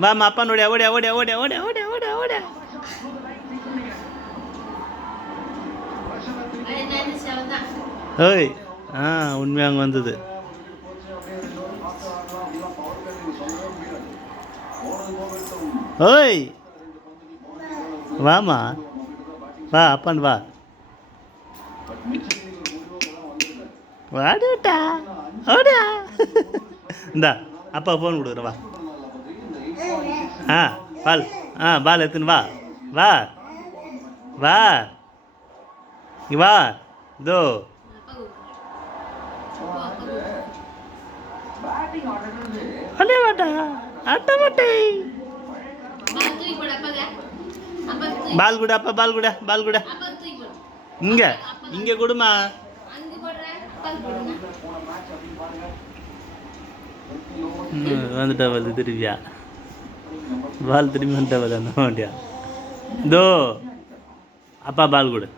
வாமா அப்பா நோடியா ஓடியா ஓடியா ஓடியா ஓடியா ஓடியா ஓடியா ஓடியா. ஓய் உண்மையாக அங்கே வந்தது. ஓய் வாமா வா அப்பான் வா வாடா ஓடா. இந்தா அப்பா ஃபோன் கொடுக்குறேன் வா. பால் பால் எடுத்துன்னு வா வா வா இங்கே வா இதோ. அடே வாடா அட்ட மாட்டே. பால் கூட அப்பா பால் கூட பால் கூட இங்கே இங்கே கொடுமா. வந்துட்டா வந்து திரும்பியா பால் திரும்பி வந்துட்டா வந்து அந்த மாட்டியா. இதோ அப்பா பால் கொடு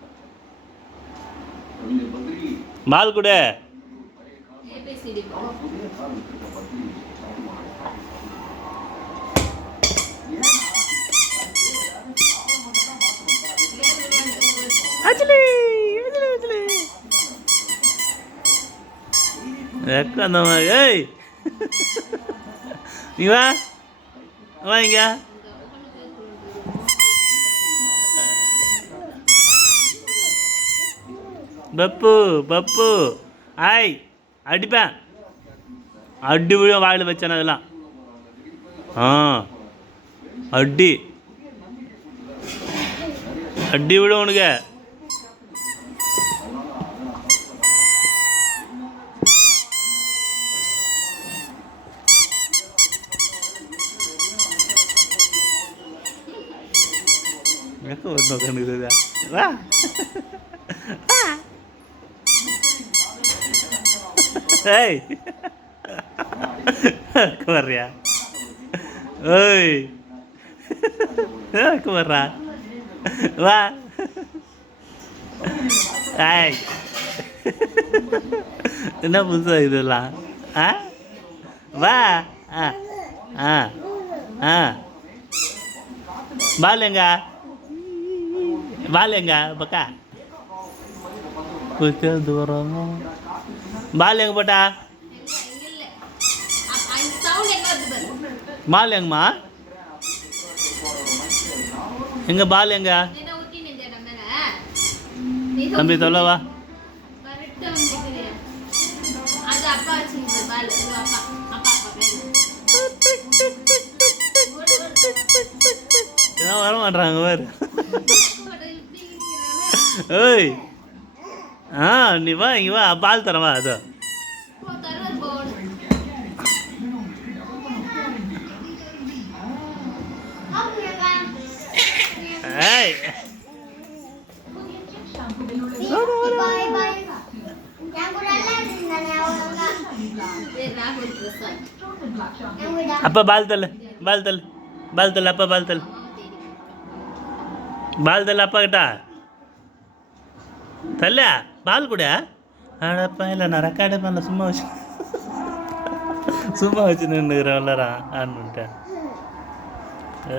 பால் கொடு. அந்த மாதிரி ஏய் நீ வா வாங்க. பப்பு பப்பு ஆய் அடிப்பேன் அடி விழும் வாயில் வச்சேன் அதெல்லாம். அடி அடி விடும் உனக்கு. வா ஏய் வர்றியா ஓய் வர்றா வா. ஏய் என்ன புதுசா இதெல்லாம் வா. பால் எங்க பால் எங்க பக்கா தூரம் பால் எங்க போட்டா பால் எங்கம்மா எங்க பால் எங்க தம்பி சொல்லவா. என்ன வர மாட்டாங்க பாரு. ஓய் நீ வா இங்கே வா பால் தரவா அதோ. ஏய் அப்பா பால் தள்ளு பால் தள்ளு பால் தள்ளு அப்பா பால் தள்ளு பால் தள்ளு அப்பா கிட்ட தல்ல பால் கூட. ஆடப்பா இல்லை நான் ரெக்கார்டே பண்ணல சும்மா வச்சு நின்றுக்கிறேன் விளாட்றான் ஆன் பண்ணிட்டேன்.